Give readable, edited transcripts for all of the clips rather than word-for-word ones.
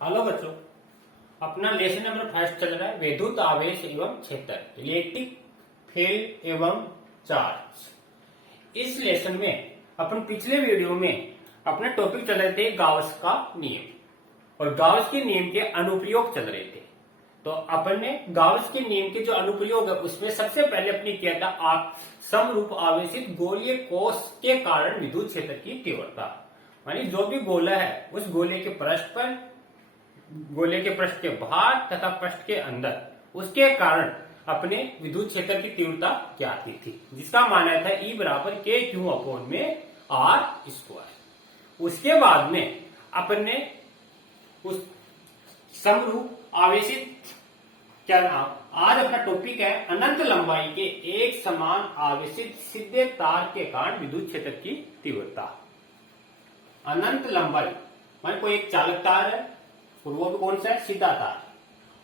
Hello बच्चों, अपना lesson number first चल रहा है विद्युत आवेश एवं क्षेत्र, इलेक्ट्रिक फील्ड एवं चार्ज। इस लेसन में अपन पिछले वीडियो में अपना टॉपिक चल रहे थे गाउस का नियम और गाउस के नियम के अनुप्रयोग चल रहे थे। तो अपन ने गाउस के नियम के जो अनुप्रयोग है उसमें सबसे पहले अपने किया था समरूप आवेशित गोलीय कोश के कारण विद्युत क्षेत्र की तीव्रता, यानी जो भी गोला है उस गोले के पृष्ठ पर, गोले के पृष्ठ के बाहर तथा पृष्ठ के अंदर उसके कारण अपने विद्युत क्षेत्र की तीव्रता क्या आती थी, जिसका माना था E बराबर के क्यू अपॉन में आर स्क्वायर। उसके बाद में अपन ने उस समरूप आवेशित क्या नाम, आज अपना टॉपिक है अनंत लंबाई के एक समान आवेशित सीधे तार के कारण विद्युत क्षेत्र की तीव्रता। अनंत लंबाई मान कोई एक चालक तार है और वो भी कौन सा है, सीधा तार,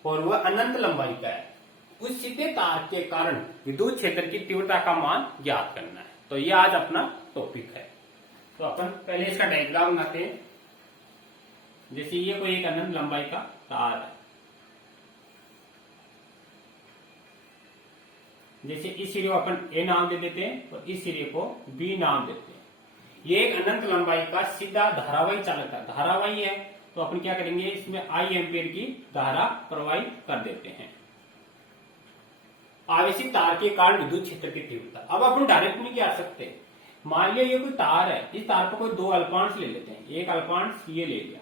और वह अनंत लंबाई का है। उस सीधे तार के कारण विद्युत क्षेत्र की तीव्रता का मान ज्ञात करना है। तो ये आज अपना टॉपिक है। तो अपन पहले इसका डायग्राम बनाते हैं। जैसे ये कोई एक अनंत लंबाई का तार है, जैसे इस सिरे को अपन ए नाम दे देते हैं और इस सिरे को बी नाम देते हैं। ये एक अनंत लंबाई का सीधा धारावाही चालक है, धारावाही है तो अपन क्या करेंगे, इसमें आई एम्पियर की धारा प्रवाहित कर देते हैं आवेशित तार के कारण विद्युत क्षेत्र की तीव्रता। अब अपन डायरेक्ट नहीं क्या सकते, मान लिया ये कोई तार है, इस तार पर कोई दो अल्पांश ले लेते हैं, एक अल्पांश ये ले लिया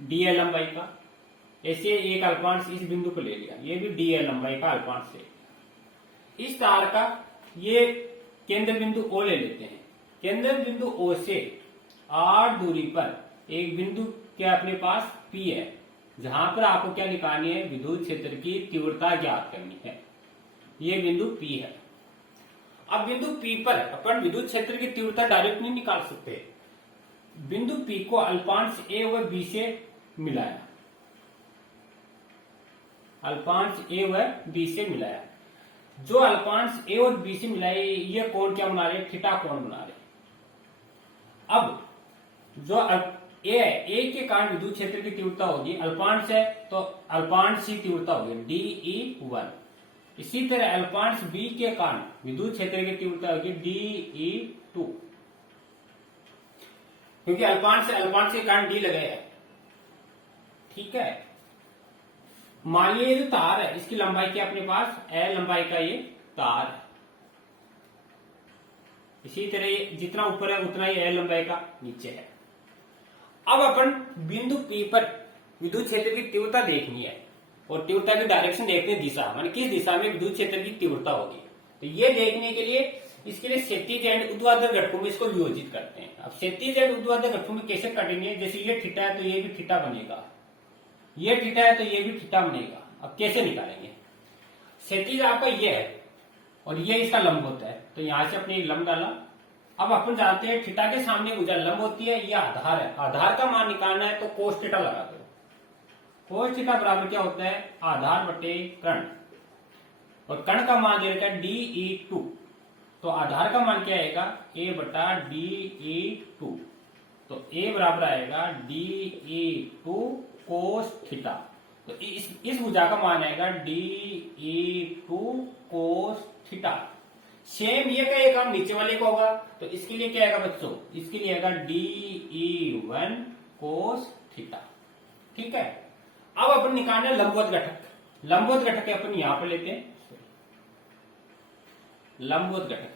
डीएल लंबाई का, ऐसे एक अल्पांश इस बिंदु को ले लिया, ये भी डीएल लंबाई का अल्पांश ले लिया। इस तार का ये केंद्र बिंदु ओ ले लेते हैं, केंद्र बिंदु ओ से आर दूरी पर एक बिंदु क्या अपने पास पी है, जहां पर आपको क्या निकालनी है, विद्युत क्षेत्र की तीव्रता ज्ञात करनी है। ये बिंदु पी है। अब बिंदु पी पर अपन विद्युत क्षेत्र की तीव्रता डायरेक्ट नहीं निकाल सकते। बिंदु पी को अल्पांश ए व बी से मिलाया, अल्पांश ए व बी से मिलाया। जो अल्पांश ए और बी से मिलाए ये कोण क्या बना रहे, थीटा कोण बना रहे। अब जो ए है, ए के कारण विद्युत क्षेत्र की तीव्रता होगी, अल्पांश है तो अल्पांश की तीव्रता होगी DE1। इसी तरह अल्पांश बी के कारण विद्युत क्षेत्र की तीव्रता होगी DE2, क्योंकि अल्पांश से अल्पांश के कारण डी लगे है। ठीक है, मान लीजिए जो तार है इसकी लंबाई क्या अपने पास L लंबाई का ये तार है, इसी तरह जितना ऊपर है उतना ही L लंबाई का नीचे है। अब अपन बिंदु P पर विद्युत क्षेत्र की तीव्रता देखनी है और तीव्रता की डायरेक्शन देखते हैं, दिशा माने किस दिशा में विद्युत क्षेत्र की तीव्रता होगी। तो ये देखने के लिए इसके लिए क्षैतिज एंड ऊर्ध्वाधर घटकों में इसको वियोजित करते हैं। अब क्षैतिज एंड ऊर्ध्वाधर घटकों में कैसे काटेंगे, जैसे ये थीटा है तो ये भी थीटा बनेगा, ये थीटा है तो ये भी थीटा बनेगा। अब कैसे निकालेंगे, क्षैतिज आपका ये है और ये इसका लंब होता है, तो यहां से अपने लंब डाला। अब अपन जानते हैं थीटा के सामने भुजा लंब होती है, यह आधार है, आधार का मान निकालना है तो कोस थीटा लगा दो। कोस थीटा बराबर क्या होता है, आधार बटे कर्ण, और कर्ण का मान दे रखा है DE2, तो आधार का मान क्या आएगा, A बटा DE2, तो A बराबर आएगा DE2 कोस थीटा। तो इस भुजा का मान आएगा DE2 कोस थीटा। सेम ये का काम नीचे वाले को होगा, तो इसके लिए क्या आएगा बच्चों, इसके लिए आएगा DE1 कोस थीटा। ठीक है, अब अपन निकालना है लंबवत घटक। लंबवत घटक अपन यहां पर लेते हैं, लंबवत घटक।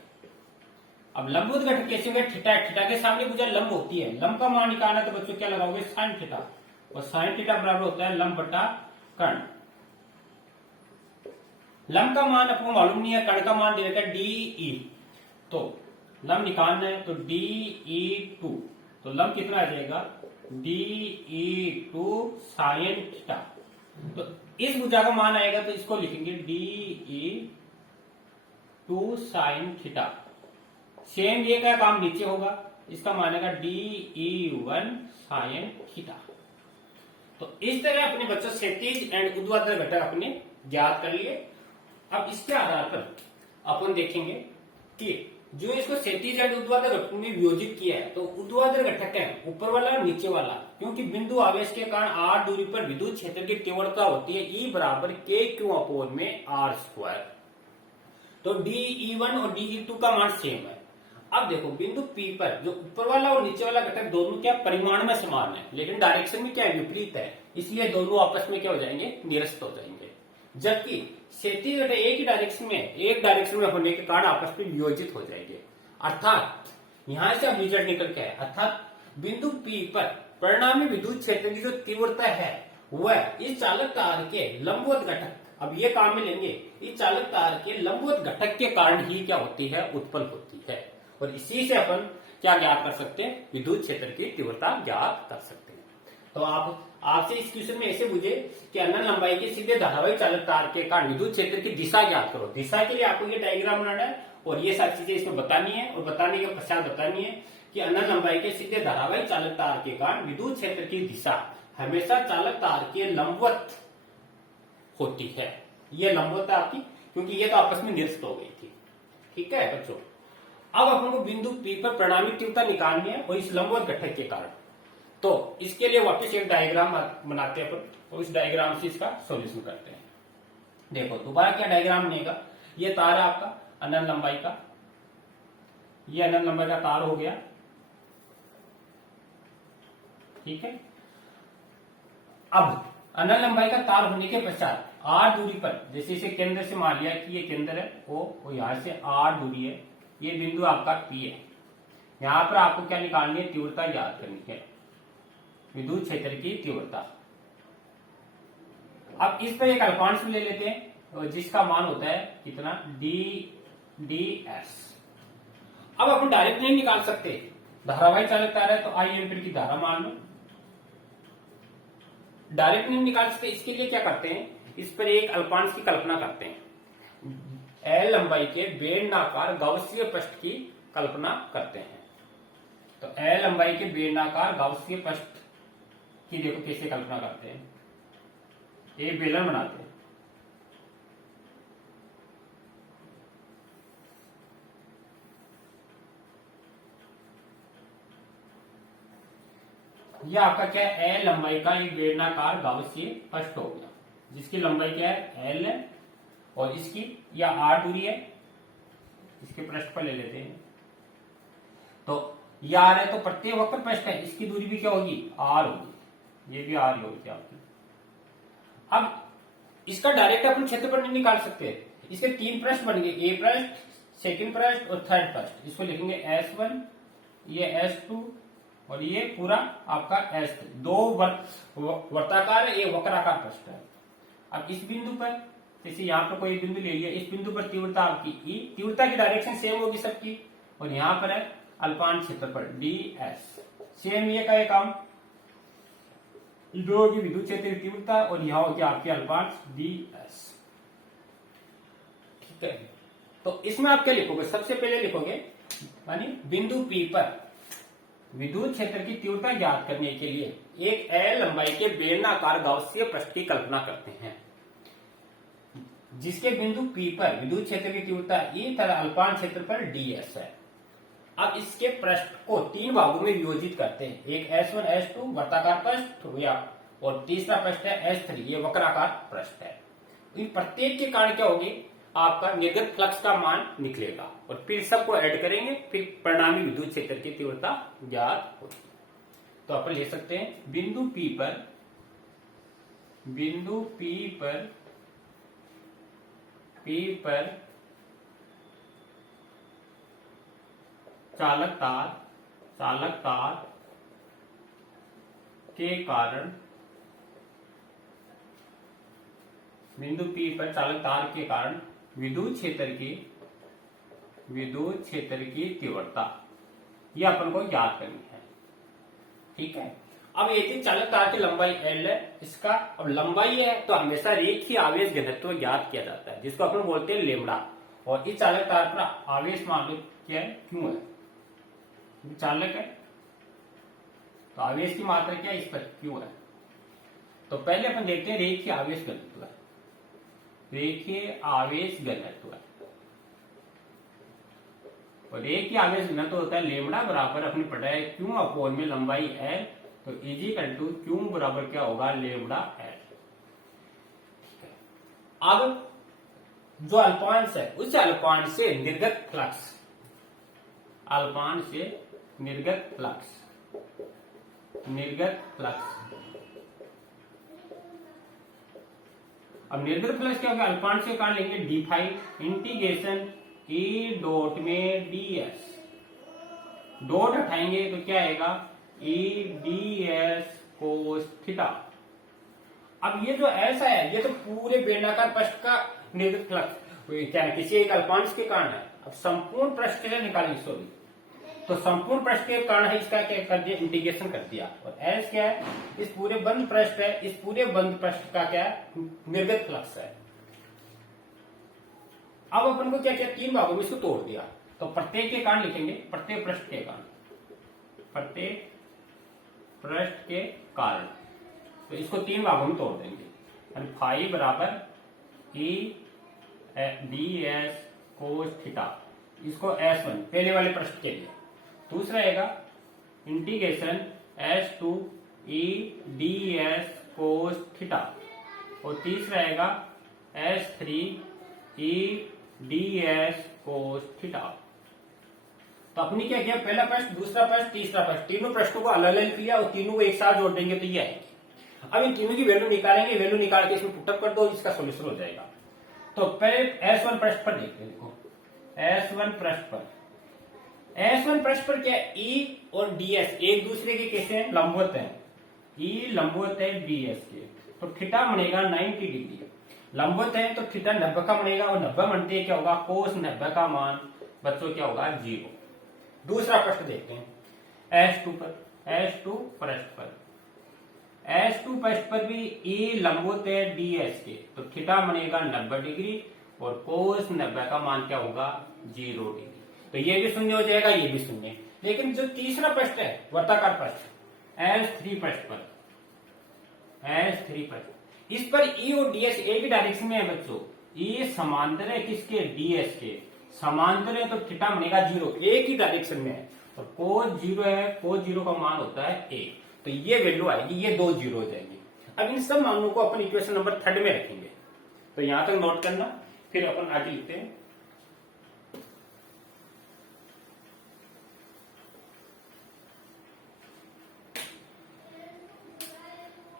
अब लंबवत घटक कैसे होगा, थीटा, थीटा के सामने भुजा लंब होती है, लंब का मान निकालना तो बच्चों क्या लगाओगे, साइन थीटा, और साइन थीटा बराबर होता है लंब बटा कर्ण। लंब का मान आपको मालूम नहीं है, कर्ण का मान दे रखा है DE, तो लंब निकालना है तो DE2, तो लंब कितना आ जाएगा DE2 साइन थीटा। तो इस भुजा का मान आएगा तो इसको लिखेंगे DE2 साइन थीटा। सेम ये का काम नीचे होगा, इसका मान आएगा DE1 साइन थीटा। तो इस तरह अपने बच्चों क्षैतिज एंड ऊर्ध्वाधर घटक अपने ज्ञात कर लिए। अब इसके आधार पर अपन देखेंगे कि जो इसको क्षैतिज एंड ऊर्ध्वाधर घटक में वियोजित किया है, तो ऊर्ध्वाधर घटक है ऊपर वाला और नीचे वाला, क्योंकि बिंदु आवेश के कारण r दूरी पर विद्युत क्षेत्र की तीव्रता होती है E बराबर KQ में R²। तो DE1 और DE2 का मान सेम है। अब देखो बिंदु P पर जो ऊपर वाला और नीचे वाला घटक दोनों क्या परिमाण में समान है, लेकिन डायरेक्शन में क्या विपरीत है, इसलिए दोनों आपस में क्या हो जाएंगे, निरस्त हो जाएंगे। जबकि क्षैतिज घटक एक डायरेक्शन में होने के कारण आपस में वियोजित हो जाएंगे। अर्थात यहां से अब रिजल्ट निकल के आए, अर्थात बिंदु P पर परिणामी विद्युत क्षेत्र की जो तीव्रता है वह इस चालक तार के लंबवत घटक, अब ये काम में लेंगे, इस चालक तार के लंबवत घटक के कारण ही क्या होती है, उत्पन्न होती है। और इसी से अपन क्या ज्ञात कर सकते हैं, विद्युत क्षेत्र की तीव्रता ज्ञात कर सकते हैं। तो आपसे इस क्वेश्चन में ऐसे पूछे कि अनंत लंबाई के सीधे धारावाहिक चालक तार के कारण विद्युत क्षेत्र की दिशा ज्ञात करो। दिशा के लिए आपको ये डायग्राम बनाना है और ये सारी चीजें इसमें बतानी है, और बताने के पश्चात बतानी है कि अनंत लंबाई के सीधे धारावाहिक चालक तार के कारण विद्युत क्षेत्र की दिशा हमेशा चालक तार के लंबवत होती है। ये लंबवत है आपकी, क्योंकि ये तो आपस में निरस्त हो गई थी। ठीक है बच्चों, अब अपन को बिंदु P पर परिणामी तीव्रता निकालनी है और इस लंबवत घटक के कारण। तो इसके लिए वापस एक डायग्राम बनाते हैं अपन और इस डायग्राम से इसका सॉल्यूशन करते हैं। देखो दोबारा क्या डायग्राम बनेगा, ये तार है आपका अनंत लंबाई का, ये अनंत लंबाई का तार हो गया। ठीक है, अब अनंत लंबाई का तार होने के पश्चात r दूरी पर, जैसे इसे केंद्र से मान लिया कि ये केंद्र है O और यहां से r दूरी है, ये बिंदु आपका P है। यहां पर आपको क्या निकालनी है, तीव्रता ज्ञात करनी है, विद्युत क्षेत्र की तीव्रता। अब इस पर एक अल्पांश ले लेते हैं जिसका मान होता है कितना, ds। अब अपन डायरेक्ट नहीं निकाल सकते, धारावाहिक चालक तार है तो I एम्पीयर की धारा मान लो। डायरेक्ट नहीं निकाल सकते, इसके लिए क्या करते हैं, इस पर एक अल्पांश की कल्पना करते हैं। L लंबाई के बेलनाकार गाउसीय पृष्ठ की कल्पना करते हैं। तो L लंबाई के बेलनाकार गाउसीय पृष्ठ की देखो कैसे कल्पना करते हैं, एक बेलन बनाते हैं। यह आपका क्या है, L लंबाई का एक बेलनाकार गाउसीय पृष्ठ हो गया, जिसकी लंबाई क्या है, L है, और इसकी या R दूरी है, इसके पृष्ठ पर ले लेते हैं। तो ये R है तो प्रत्येक वक्र पृष्ठ है, इसकी दूरी भी क्या होगी, R होगी, ये भी R ही होगी आपकी। अब इसका डायरेक्ट अपन क्षेत्रफल नहीं निकाल सकते, इसके तीन पृष्ठ बनेंगे, ए पृष्ठ, सेकंड पृष्ठ और थर्ड पृष्ठ। इसको लिखेंगे S1, ये S2 और ये पूरा आपका S3। दो वर्ताकार एक वक्राकार पृष्ठ है। अब इस बिंदु पर, जैसे यहाँ पर कोई बिंदु ले लिया, इस बिंदु पर तीव्रता आपकी E, तीव्रता की डायरेक्शन सेम होगी सबकी, और यहाँ पर है अल्पांश क्षेत्रफल ds, सेम ये का ये काम, दो की विद्युत क्षेत्र की तीव्रता और यहाँ होगी आपकी अल्पांश ds। ठीक है, तो इसमें आप क्या लिखोगे, सबसे पहले लिखोगे यानी बिंदु P पर विद्युत क्षेत्र की तीव्रता ज्ञात करने के लिए एक L लंबाई के बेलनाकार गाउसीय पृष्ठ की कल्पना करते हैं, जिसके बिंदु P पर विद्युत क्षेत्र की तीव्रता E तथा अल्पांश क्षेत्रफल ds है। अब इसके पृष्ठ को तीन भागों में वियोजित करते हैं, एक S1 S2 वर्ताकार पृष्ठ हुआ और तीसरा पृष्ठ है S3, ये वक्राकार पृष्ठ है। इन प्रत्येक के कारण क्या होगी, आपका निर्गत फ्लक्स का मान निकलेगा और फिर सबको ऐड करेंगे, फिर परिणामी विद्युत क्षेत्र की तीव्रता ज्ञात होगी। तो अपन ले सकते हैं बिंदु P पर चालक तार के कारण, बिंदु P पर चालक तार के कारण विद्युत क्षेत्र की तीव्रता, यह अपन को ज्ञात करनी है। ठीक है, अब यदि चालक तार की लंबाई L है, इसका अब लंबाई है तो हमेशा रेखीय आवेश घनत्व ज्ञात किया जाता है, जिसको अपन बोलते हैं लेमड़ा। और इस चालक तार पर आवेश मान लो क्या है, क्यों है, चालक है तो आवेश की मात्रा क्या है, इस पर क्यों है। तो पहले अपन देखते हैं रेखीय आवेश घनत्व, रेखीय आवेश घनत्व। और एक ही आवेश घनत्व होता है लेमड़ा बराबर अपने पढ़ा है क्यू अपोन में लंबाई एल, तो इजिकल टू क्यू बराबर क्या होगा लेमड़ा एल। अब जो अल्पांश है उस अल्पांश से निर्गत फ्लक्स, अल्पांश से निर्गत फ्लक्स, निर्गत फ्लक्स। अब निर्गत फ्लक्स क्या होगा, अल्पांश से कहां लेंगे D five integration E dot में ds, डॉट हटाएंगे तो क्या आएगा ई ds कोस थीटा। अब ये जो ऐसा है ये तो पूरे बेलनाकार पृष्ठ का निर्गत फ्लक्स क्या है, किसी एक अल्पांश के कारण है। अब संपूर्ण पृष्ठ के लिए निकालेंगे, सॉरी, तो संपूर्ण पृष्ठ के कारण है, इसका क्या कर दिया इंटीग्रेशन कर दिया। और एस क्या है, इस पूरे बंद पृष्ठ है, इस पूरे बंद पृष्ठ का क्या निर्गत फ्लक्स है। अब अपन को क्या किया, तीन भागों में इसको तोड़ दिया, तो प्रत्येक के कारण लिखेंगे प्रत्येक पृष्ठ के कारण, प्रत्येक पृष्ठ के कारण, तो इसको तीन भागों में तोड़ देंगे। फाइव बराबर E D S cos theta, इसको S1 पहले वाले पृष्ठ के लिए, दूसरा आएगा integration S2 E D S cos theta, और तीसरा आएगा S3 E D S cos theta. तो अपनी क्या किया, पहला पृष्ठ, दूसरा पृष्ठ, तीसरा पृष्ठ, तीनों पृष्ठों को अलग अलग किया और तीनों को एक साथ जोड़ देंगे तो ये आएगी। अब इन तीनों की वैल्यू निकालेंगे, वैल्यू निकाल के इसमें पुटअप कर दो, इसका सोल्यूशन हो जाएगा। तो पहले S1 पृष्ठ पर देखते हैं, देखो S1 पृष्ठ पर, S1 पृष्ठ पर क्या E और ds एक दूसरे के कैसे हैं, लंबवत हैं। E लंबवत है ds के, तो थीटा बनेगा 90 डिग्री, लंबवत है तो थीटा 90 का बनेगा, और 90 बनते क्या होगा कोस 90 का मान बच्चों क्या होगा 0। दूसरा प्रश्न देखते हैं S2 पर, S2 पृष्ठ पर, S2 पृष्ठ पर भी E लंबवत है ds के, तो थीटा बनेगा 90 डिग्री और कोस 90 का मान क्या होगा 0 डिग्री। तो ये भी शून्य हो जाएगा, ये भी शून्य। लेकिन जो तीसरा पृष्ठ है वर्ताकार पृष्ठ S3 पृष्ठ पर, S3 पृष्ठ, इस पर E और ds एक ही डायरेक्शन में है बच्चों, E समांतर है किसके ds के, समांतर है तो थीटा बनेगा 0, एक ही डायरेक्शन में है, और कोस 0 है, कोस 0 का मान होता है 1, तो ये वैल्यू आएगी, ये दो 0 हो जाएंगे। अब इन सब मानों को अपन इक्वेशन नंबर 3 में रखेंगे, तो यहां तक नोट करना, फिर अपन आगे लिखते हैं।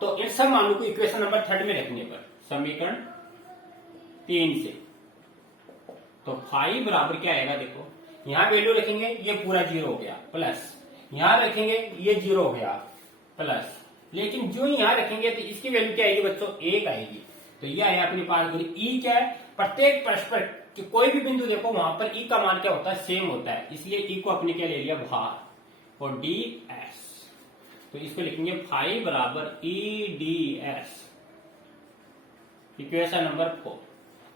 तो इन सब मानों को इक्वेशन नंबर 3 में रखने पर समीकरण 3 से, तो फाइव बराबर क्या आएगा, देखो यहां वैल्यू रखेंगे, ये पूरा 0 हो गया, प्लस यहां रखेंगे ये 0 हो गया, प्लस, लेकिन जो यहां रखेंगे तो इसकी वैल्यू क्या आएगी बच्चों 1 आएगी। तो ये आया अपने पास, ई क्या है, प्रत्येक पृष्ठ पर कोई भी बिंदु देखो वहां पर ई का मान क्या होता है सेम होता है, इसलिए ई को अपने क्या ले लिया भार, और डी एस, तो इसको लिखेंगे फाइव बराबर E D S, equation number 4।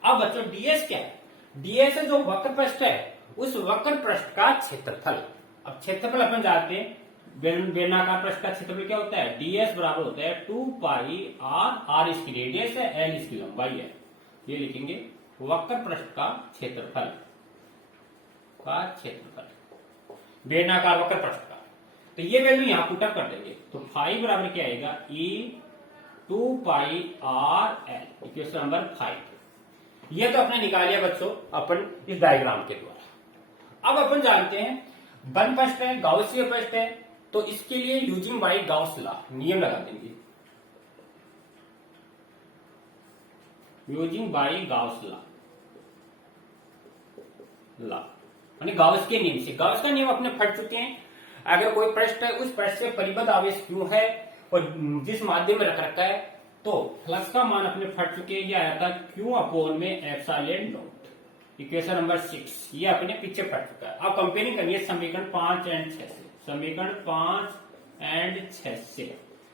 अब बच्चों डीएस क्या है, डीएस है जो वक्र पृष्ठ है, उस वक्र पृष्ठ का क्षेत्रफल। अब क्षेत्रफल अपन जानते हैं, बेलनाकार पृष्ठ का क्षेत्रफल क्या होता है, डीएस बराबर होता है 2 पाई आर, आर इसकी रेडियस है, एल इसकी लंबाई है, ये लिखेंगे वक्र पृष्ठ का क्षेत्रफल, बेलनाकार वक्र पृष्ठ का। तो ये वैल्यू यहां पुटअप कर देंगे, तो फाइव बराबर क्या आएगा ई 2 पाई आर एल, इक्वेशन नंबर 5। ये तो आपने निकाल लिया बच्चों अपन इस डायग्राम के द्वारा। अब अपन जानते हैं बंद पृष्ठ है, गाउसीय पृष्ठ है, तो इसके लिए यूजिंग बाय गाउस लॉ नियम लगा देंगे, यूजिंग बाय गाउस लॉ यानी गाउस के नियम से। गाउस का नियम अपने पढ़ चुके हैं, अगर कोई पृष्ठ है उस पृष्ठ से परिबद्ध आवेश क्यों है और जिस माध्यम में रख रखा है, तो फ्लक्स का मान अपने पढ़ चुके हैं, ये आया था क्यू अपोन में एप्सिलॉन नॉट, इक्वेशन नंबर 6, ये अपने पीछे पढ़ चुका है। अब कंपेयरिंग करिए समीकरण 5 और 6 से, समीकरण 5 और 6 से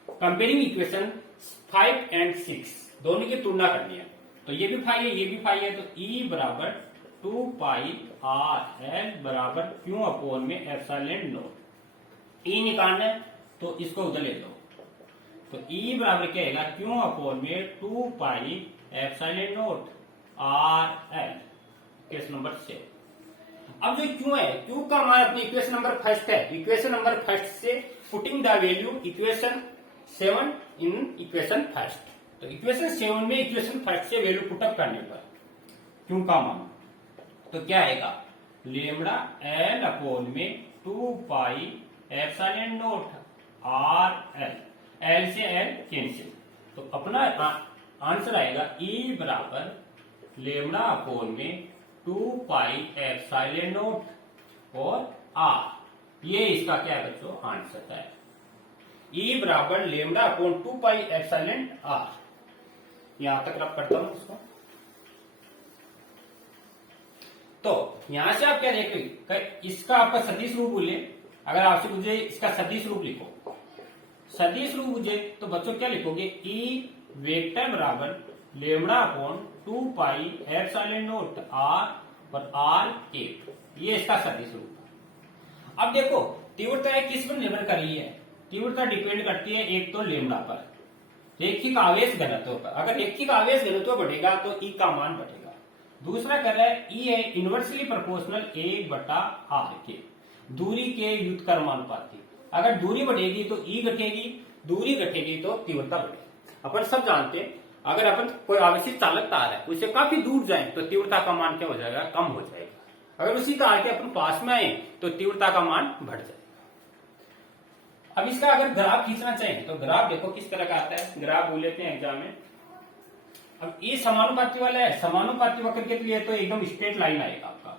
कंपेयरिंग इक्वेशन 5 और 6 दोनों की तुलना करनी है। तो ये भी 5 है, ये भी 5 है, तो E बराबर 2 पाई आर एल बराबर क्यू अपोन में एप्सिलॉन नॉट। E निकालना है तो इसको उधर ले लो, तो E बराबर क्या आएगा क्यू अपोन में 2 pi epsilon nought R L, case number 6। अब जो क्यू है, क्यू का मान अपनी इक्वेशन नंबर फर्स्ट है, इक्वेशन नंबर फर्स्ट से putting the value equation 7 in equation first. तो इक्वेशन 7 में इक्वेशन फर्स्ट से वैल्यू पुटअप करने पर क्यू का मान तो क्या आएगा, लेमड़ा एल अपोन में 2 pi epsilon nought R L, L से एल कैंसिल, तो अपना आंसर आएगा ई बराबर लेमड़ा अपोन में 2 पाई एप्सिलॉन नॉट और आर, ये इसका क्या है बच्चों आंसर है। ई बराबर lambda upon 2 pi epsilon R, यहां तक रब करता हूं इसको। तो यहां से आप क्या देख रहे, इसका आपका सदिश रूप बोले, अगर आपसे पूछे इसका सदिश रूप लिखो, सदिश रूप पूछे तो बच्चों क्या लिखोगे, ई वेक्टर बराबर lambda upon 2 pi epsilon nought R और आर के, ये इसका सदिश रूप। अब देखो तीव्रता किस पर निर्भर कर रही है, तीव्रता डिपेंड करती है एक तो लेमड़ा पर, रैखिक आवेश घनत्व पर, अगर रैखिक आवेश घनत्व बढ़ेगा तो ई का मान बढ़ेगा। दूसरा कर रहा है ई है इनवर्सली प्रोपोर्शनल 1/r के, दूरी के व्युत्क्रमानुपाती, अगर दूरी बढ़ेगी तो ई घटेगी, दूरी घटेगी तो तीव्रता बढ़ेगी। अपन सब जानते हैं अगर अपन कोई आवेशित चालक तार है उससे काफी दूर जाए तो तीव्रता का मान क्या हो जाएगा, कम हो जाएगा। अगर उसी तार के अपन पास में आए तो तीव्रता का मान बढ़ जाएगा। अब इसका अगर ग्राफ खींचना चाहिए तो ग्राफ देखो किस तरह का आता है, ग्राफ बोल लेते हैं एग्जाम में। अब ये समानुपाती वाला है, समानुपाती वक्र के लिए तो एकदम स्ट्रेट लाइन आएगा आपका,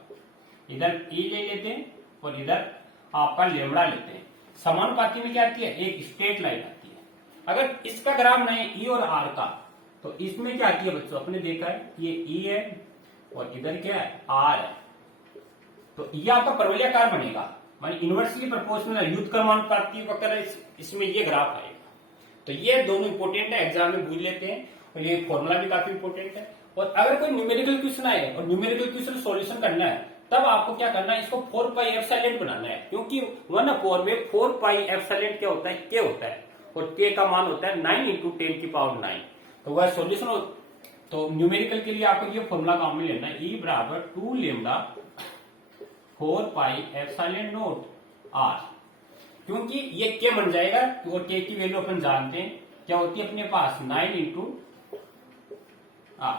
इधर ई ले लेते हैं और इधर आपका लेमड़ा लेते हैं। समानुपाती में क्या आती है, एक स्ट्रेट लाइन आती है। अगर इसका ग्राफ नहीं ई और आर का तो इसमें क्या आती है बच्चों, अपने देखा है ये ई है और इधर क्या है आर है, तो ये आपका परवलयाकार बनेगा, मानी इनवर्सली प्रोपोर्शनल व्युत्क्रमानुपाती वक्र, इसमें ये ग्राफ आएगा। तो ये दोनों इंपोर्टेंट है, एग्जाम में भूल लेते हैं और ये फॉर्मूला भी काफी इंपोर्टेंट है। और अगर कोई न्यूमेरिकल क्वेश्चन आए और न्यूमेरिकल क्वेश्चन सॉल्यूशन करना है तब आपको क्या करना है, इसको 4 पाई एप्सिलॉन बनाना है, क्योंकि 1/4 में 4 पाई एप्सिलॉन क्या होता है, के होता है, और के का मान होता है 9 × 10⁹, तो वह सॉल्यूशन हो। तो न्यूमेरिकल के लिए आपको ये फॉर्मूला काम में लेना है, ई बराबर 2 lambda 4 pi epsilon nought R, क्योंकि ये के बन जाएगा और के की वैल्यू अपन जानते हैं क्या होती है अपने पास 9 × आर।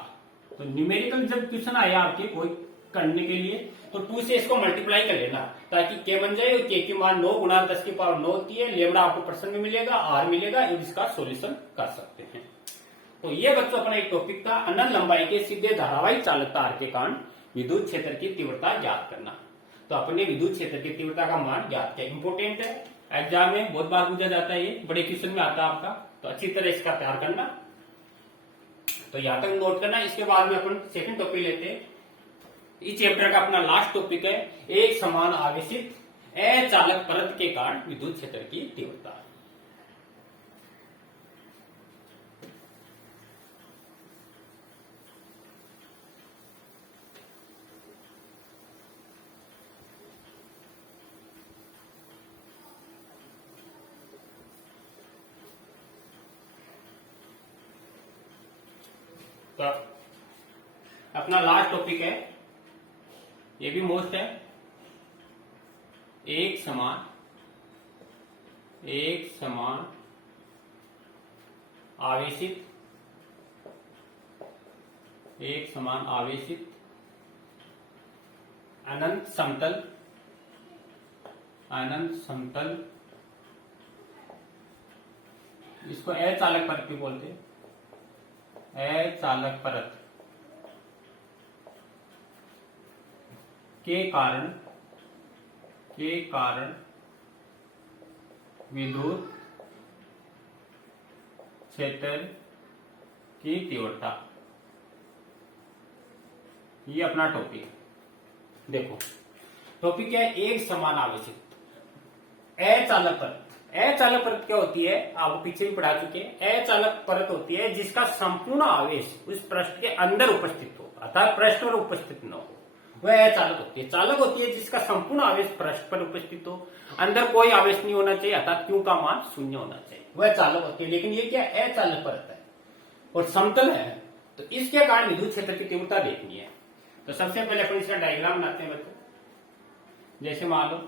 तो न्यूमेरिकल जब क्वेश्चन आया आपके कोई करने के लिए तो 2 से इसको मल्टीप्लाई कर लेना ताकि के बन जाए, और के की मान 9 × 10⁹ होती है, लेमड़ा आपको परसेंट में मिलेगा, आर मिलेगा, इसका सॉल्यूशन कर सकते हैं। तो ये बच्चों अपना एक टॉपिक था, अनंत लंबाई के सीधे धारावाहिक चालक तार के कारण विद्युत क्षेत्र की तीव्रता ज्ञात करना। तो अपने विद्युत क्षेत्र की तीव्रता का मान ज्ञात किया, इंपोर्टेंट है, एग्जाम में बहुत बार पूछा जाता है, ये बड़े क्वेश्चन में आता है आपका, तो अच्छी तरह इसका तैयार करना। तो यहां तक नोट करना। इसके बाद में अपन सेकंड टॉपिक लेते हैं, इस चैप्टर का अपना लास्ट टॉपिक है एक समान आवेशित अचालक परत के कारण विद्युत क्षेत्र की तीव्रता। तो अपना लास्ट टॉपिक है, ये भी मोस्ट है, एक समान आवेशित अनंत समतल इसको अचालक परत भी बोलते हैं, अचालक परत के कारण विद्युत क्षेत्र की तीव्रता, ये अपना टॉपिक। देखो टॉपिक है एक समान आवेशित अचालक परत। अचालक परत क्या होती है, आप पीछे भी पढ़ा चुके हैं। अचालक परत होती है जिसका संपूर्ण आवेश उस पृष्ठ के अंदर उपस्थित हो, अर्थात पृष्ठ पर उपस्थित न हो, वह अचालक होती है। चालक होती है जिसका संपूर्ण आवेश पृष्ठ पर उपस्थित हो, अंदर कोई आवेश नहीं होना चाहिए, अर्थात क्यू का मान 0 होना चाहिए, वह चालक होती है। लेकिन ये क्या अचालक परत है और समतल है, तो इसके कारण विद्युत क्षेत्र की तीव्रता देखनी है। तो सबसे पहले अपन इसका डायग्राम बनाते हैं बच्चों। जैसे मान लो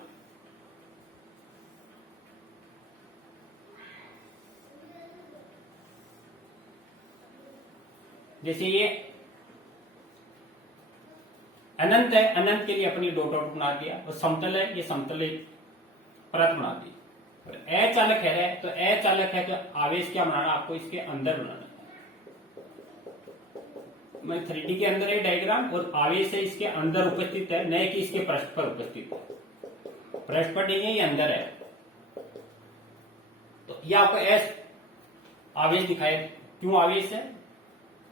जैसे ये अनंत है, अनंत के लिए अपनी डॉट डॉट बना दिया, और समतल है, ये समतल एक परत बना दी। और अचालक है तो अचालक है तो आवेश क्या बनाना, आपको इसके अंदर बनाना है। मैं 3D के अंदर है डायग्राम, और आवेश है इसके अंदर उपस्थित है, न कि इसके पृष्ठ पर उपस्थित है। पृष्ठ पर नहीं है, ये अंदर है। तो ये आपको एस आवेश दिखाए, क्यों आवेश है,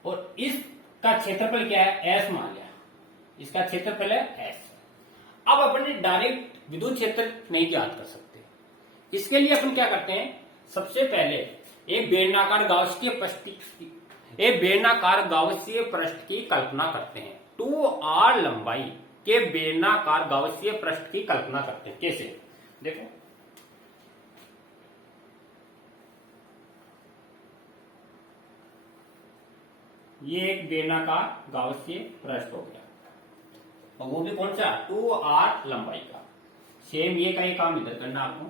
और इसका क्षेत्रफल क्या है, एस मान लिया, इसका क्षेत्रफल है एस। अब अपने डायरेक्ट विद्युत क्षेत्र नहीं ज्ञात कर सकते, इसके लिए अपन क्या करते हैं, सबसे पहले एक बेलनाकार गाउसीय पृष्ठ की कल्पना करते हैं। 2r लंबाई के बेलनाकार गाउसीय पृष्ठ की कल्पना करते हैं। कैसे, देखो ये एक बेलनाकार गाउसीय पृष्ठ हो गया, और वो भी कौन सा, 2r लंबाई का। सेम ये का ही काम इधर करना आपको।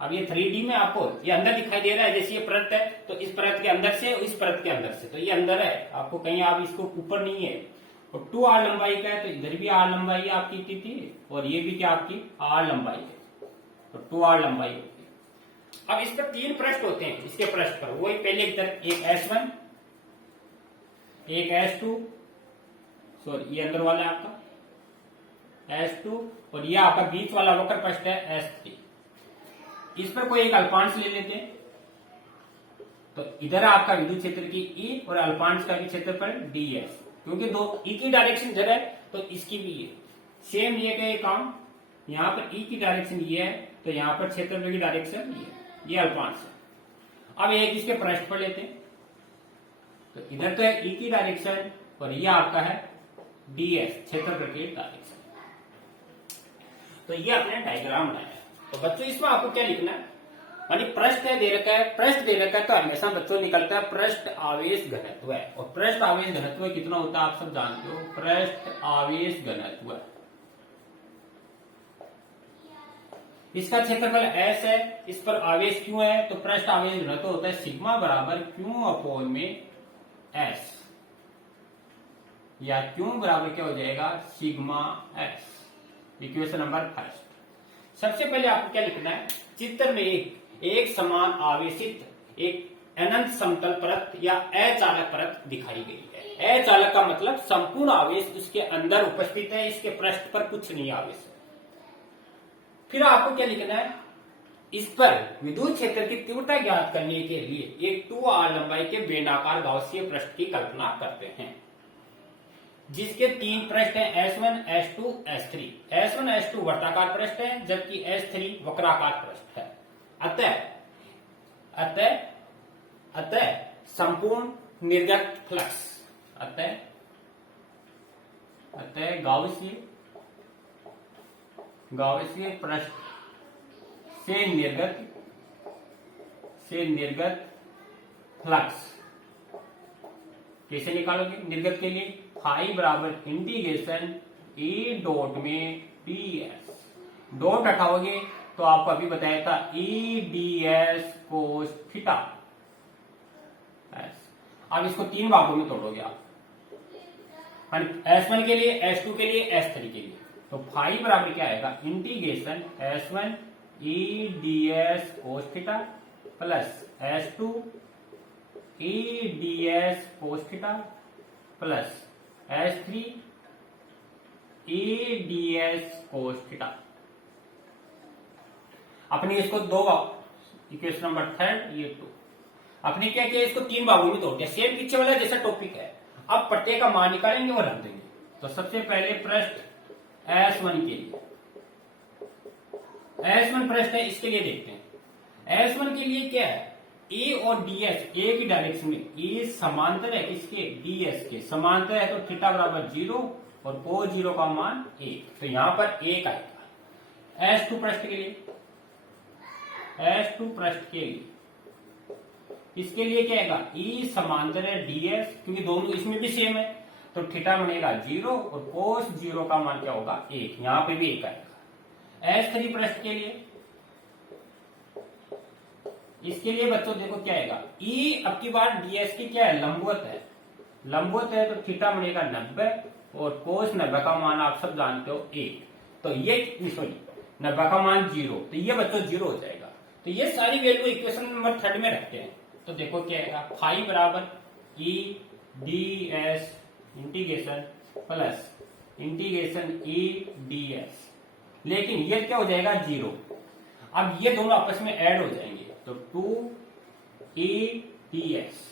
अब ये 3D में आपको ये अंदर दिखाई दे रहा है, जैसे ये परत है तो इस परत के अंदर से, इस परत के अंदर से, तो ये अंदर है, आपको कहीं आप इसको ऊपर नहीं है। और 2r लंबाई का है तो इधर भी r लंबाई है आपकी थी, और ये भी क्या आपकी r लंबाई है, तो 2r लंबाई होती है। अब इस पर 3 पृष्ठ होते हैं, इसके पृष्ठ पर वो पहले इधर एक S1, एक S2, सॉरी ये अंदर वाला है आपका S2, और ये आपका बीच वाला वक्र पृष्ठ है S3। इस पर कोई एक अल्पांश ले लेते हैं, तो इधर आपका विद्युत क्षेत्र की E और अल्पांश का भी क्षेत्रफल ds, क्योंकि दो E की डायरेक्शन इधर है तो इसकी भी है सेम, ये का काम, यहाँ पर E की डायरेक्शन ये है तो यहाँ पर क्षेत्रफल की डायरेक्शन ये अल्पांश है। अब एक इसके पृष्ठ पर लेते हैं, तो इधर तो है E की डायरेक्शन, और ये आपका है ds, क्षेत्रफल की डायरेक्शन। तो ये आपने डायग्राम बनाया। तो बच्चों इसमें आपको क्या लिखना है, यानी पृष्ठ है दे रखा है, पृष्ठ दे रखा है तो हमेशा बच्चों निकलता है पृष्ठ आवेश घनत्व है, और पृष्ठ आवेश घनत्व कितना होता है आप सब जानते हो, पृष्ठ आवेश घनत्व। इसका क्षेत्रफल S है, इस पर आवेश क्यों है, तो पृष्ठ आवेश घनत्व होता है सिग्मा बराबर क्यू अपॉन में S, या क्यू बराबर क्या हो जाएगा, sigma S। Equation number first. सबसे पहले आपको क्या लिखना है, चित्र में एक समान आवेशित एक अनंत समतल परत या अचालक परत दिखाई गई है। अचालक का मतलब संपूर्ण आवेश उसके अंदर उपस्थित है, इसके पृष्ठ पर कुछ नहीं आवेश है। फिर आपको क्या लिखना है, इस पर विद्युत क्षेत्र की तीव्रता ज्ञात करने के लिए एक 2r लंबाई के बेलनाकार गाउसीय पृष्ठ की कल्पना करते हैं, जिसके 3 पृष्ठ हैं S1, S2, S3। S1, S2 वर्ताकार पृष्ठ है, जबकि S3 वक्राकार पृष्ठ है। अतः संपूर्ण निर्गत फ्लक्स, अतः गाउसीय पृष्ठ से निर्गत फ्लक्स कैसे निकालोगे, निर्गत के लिए फाई बराबर इंटीग्रेशन E डॉट में ds, डॉट हटाओगे तो आपको अभी बताया था E ds कोस थीटा। अब इसको 3 भागों में तोड़ोगे आप, S1 के लिए, S2 के लिए, S3 के लिए, तो फाई बराबर क्या आएगा, integration S1 E ds cos theta plus S2 E ds cos theta plus S3 E ds cos theta. अपनी इसको 2 इक्वेशन नंबर 3 ये 2 अपने क्या किया, इसको 3 भागों में तोड़ दिया, सेम पीछे वाला जैसा टॉपिक है। अब प्रत्येक का मान निकालेंगे और रख देंगे। तो सबसे पहले पृष्ठ S1 के लिए, S1 पृष्ठ है, इसके लिए देखते हैं। S1 के लिए क्या है, ए और ds ए की डायरेक्शन में, ए समांतर है किसके, ds के समांतर है, तो थीटा बराबर 0 और cos 0 का मान 1, तो यहां पर 1 आएगा। S2 पृष्ठ के लिए, S2 पृष्ठ के लिए इसके लिए क्या आएगा, ई समांतर है डीएस, क्योंकि दोनों इसमें भी सेम है, तो थीटा बनेगा 0 और कोस 0 का मान क्या होगा 1, यहां पे भी 1 आएगा। S3 पृष्ठ के लिए, इसके लिए बच्चों देखो क्या आएगा, ई अब की बार डीएस की क्या है, लंबवत है, लंबवत है, तो थीटा बनेगा 90 और कोस 90 का मान आप सब जानते हो 1, तो ये सॉरी 90 का मान 0, तो ये बच्चों 0 हो जाएगा। तो ये सारी वैल्यू इक्वेशन नंबर 3 में रखते हैं, तो देखो क्या आएगा, फाई बराबर E D S integration plus integration E D S, लेकिन ये क्या हो जाएगा 0। अब ये दोनों आपस में ऐड हो जाएंगे, तो 2 ई डी एस।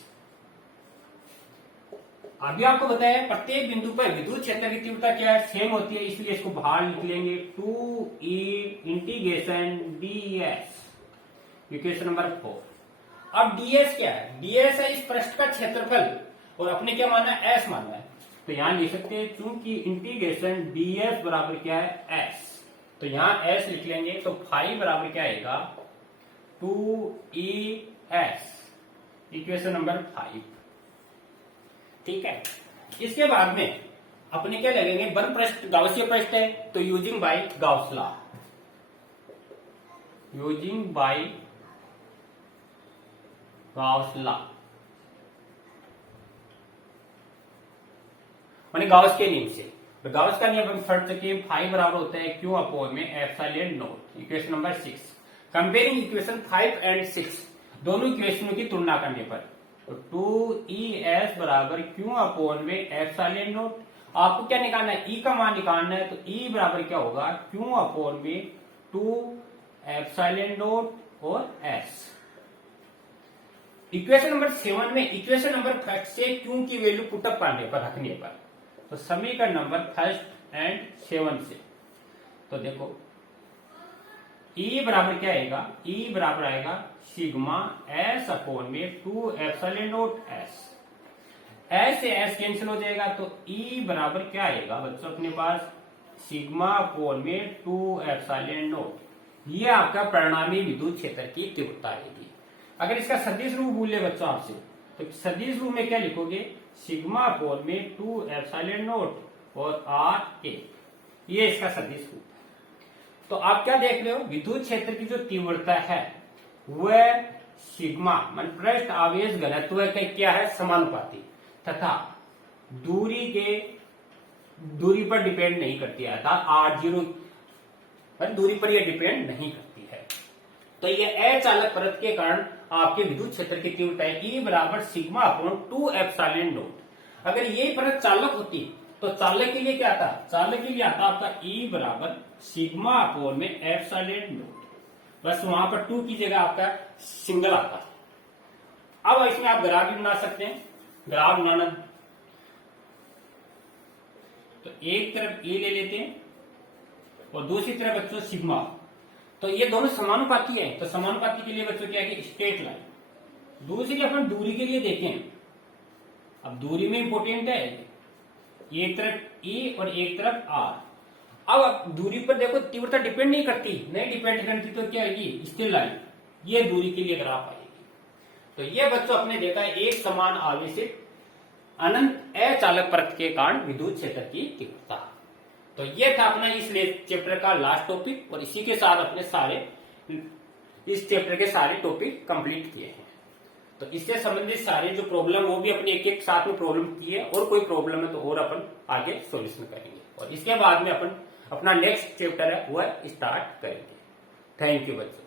अभी आपको बताया प्रत्येक बिंदु पर विद्युत क्षेत्र की तीव्रता क्या है, सेम होती है, इसलिए इसको बाहर लिख लेंगे 2 E integration D S, equation number 4। अब डीएस क्या है, डीएस है इस पृष्ठ का क्षेत्रफल, और अपने क्या मानना है, एस मानना है, तो यहां लिख सकते हैं क्योंकि इंटीग्रेशन डीएस बराबर क्या है एस, तो यहां एस लिख लेंगे, तो फाई बराबर क्या आएगा 2 ई एस, इक्वेशन नंबर 5। ठीक है, इसके बाद में अपने क्या लगेंगे, वन पृष्ठ गाउसीय पृष्ठ है, तो using by Gauss law, using by Gauss law माने गाउस के नियम से, तो गाउस का नियम फट के फाइव बराबर होता है क्यू अपॉन में epsilon not, equation number 6। Comparing equation 5 and 6, दोनों इक्वेशनों की तुलना करने पर, तो 2ES बराबर क्यू अपॉन में एप्सिलॉन नॉट, आपको क्या निकालना है, E का मान निकालना है, तो E बराबर क्या होगा क्यू अपॉन में 2 एप्सिलॉन नॉट और S। इक्वेशन नंबर 7 में इक्वेशन नंबर 1 से क्यू की वैल्यू पुटअप करने पर, रखने पर, तो समीकरण नंबर 1 एंड 7 से, तो देखो E बराबर क्या आएगा, E बराबर आएगा सिग्मा S अपॉन में 2 एप्सिलॉन नॉट S, S से S कैंसिल हो जाएगा, तो E बराबर क्या आएगा बच्चों अपने पास सिग्मा अपॉन में 2 एप्सिलॉन नॉट, ये आपका परिणामी विद्युत क्षेत्र की तीव्रता आएगी। अगर इसका सदिश रूप भूल ले बच्चों आपसे, तो सदिश रूप में क्या लिखोगे, सिग्मा अपॉन में 2 एप्सिलॉन नॉट और R के, ये इसका सदिश रूप है। तो आप क्या देख रहे हो, विद्युत क्षेत्र की जो तीव्रता है वह सिग्मा मान पृष्ठ आवेश घनत्व का क्या है, समानुपाती, तथा दूरी पर डिपेंड नहीं करती है, अर्थात R0 पर दूरी पर यह डिपेंड नहीं करती है। तो यह अचालक परत के कारण आपके विद्युत क्षेत्र की तीव्रता है E बराबर सिग्मा अपॉन 2 एप्सिलॉन नॉट। अगर ये परत चालक होती तो चालक के लिए क्या आता, चालक के लिए आता आपका E बराबर सिग्मा अपॉन में एप्सिलॉन नॉट, बस वहां पर 2 की जगह आपका सिंगल आता है। अब इसमें आप ग्राफ भी बना सकते हैं, ग्राफ बनाना, तो एक तरफ E ले लेते हैं और दूसरी तरफ बच्चों सिग्मा, तो ये दोनों समानुपाती है, तो समानुपाती के लिए बच्चों क्या है, स्ट्रेट लाइन। दूसरी अपन दूरी के लिए देखें, अब दूरी में इंपोर्टेंट है, एक तरफ E और एक तरफ R। अब दूरी पर देखो तीव्रता डिपेंड नहीं करती, नहीं डिपेंड करती, तो क्या आएगी स्थिर लाइन, ये दूरी के लिए ग्राफ आएगी। तो ये बच्चों अपने देखा है एक समान आवेशित अनंत अचालक परत के कारण विद्युत क्षेत्र की तीव्रता। तो ये था अपना इस चैप्टर का लास्ट टॉपिक, और इसी के साथ अपने सारे इस चैप्टर के सारे टॉपिक कंप्लीट किए हैं। तो इससे संबंधित सारे जो प्रॉब्लम वो भी अपने एक एक साथ में प्रॉब्लम की है, और कोई प्रॉब्लम है तो और अपन आगे सॉल्यूशन करेंगे, और इसके बाद में अपन अपना नेक्स्ट चैप्टर है वह स्टार्ट करेंगे। थैंक यू बच्चों।